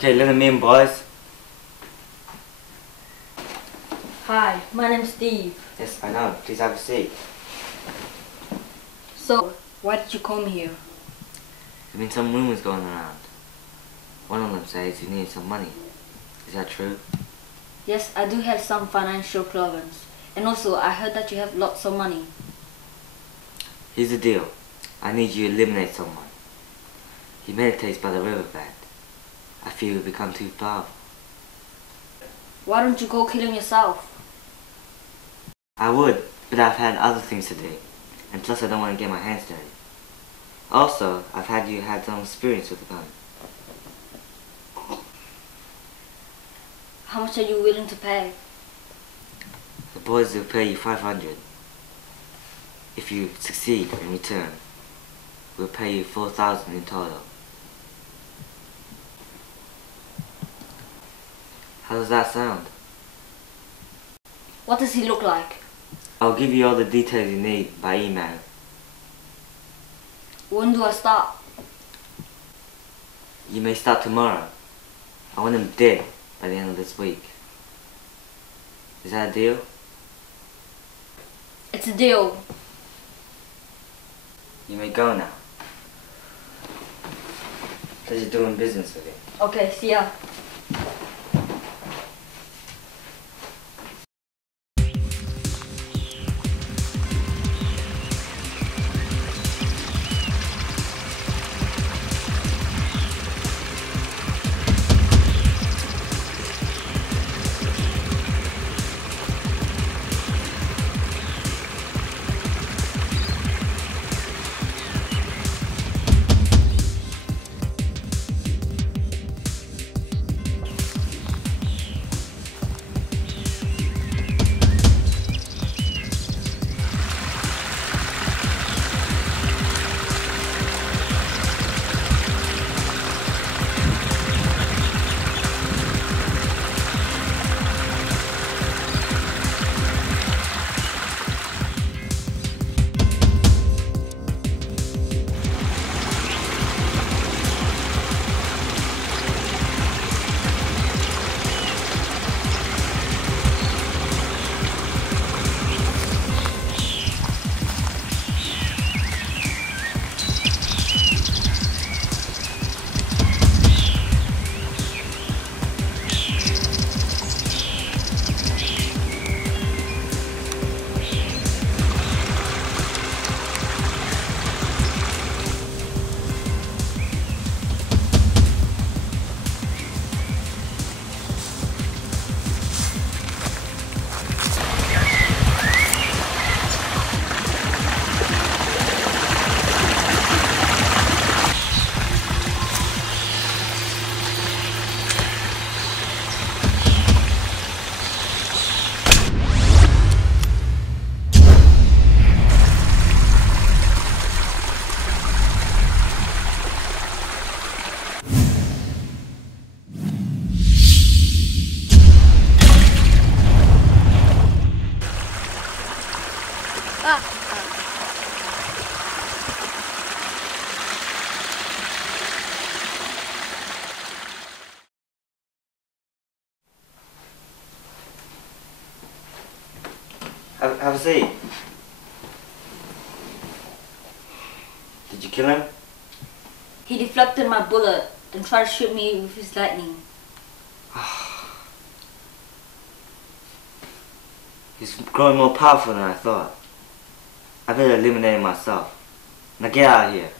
Okay, let them in, boys. Hi, my name's Steve. Yes, I know. Please have a seat. So, why did you call me here? There's been some rumors going around. One of them says you need some money. Is that true? Yes, I do have some financial problems. And also, I heard that you have lots of money. Here's the deal. I need you to eliminate someone. He meditates by the riverbed. I fear you'll become too powerful. Why don't you go kill him yourself? I would, but I've had other things to do. And plus I don't want to get my hands dirty. Also, I've had some experience with a gun. How much are you willing to pay? The boys will pay you 500. If you succeed in return, we'll pay you 4,000 in total. How does that sound? What does he look like? I'll give you all the details you need by email. When do I start? You may start tomorrow. I want him dead by the end of this week. Is that a deal? It's a deal. You may go now. Pleasure doing business with you. Okay, see ya. Have a seat. Did you kill him? He deflected my bullet and tried to shoot me with his lightning. He's growing more powerful than I thought. I better eliminate him myself. Now get out of here.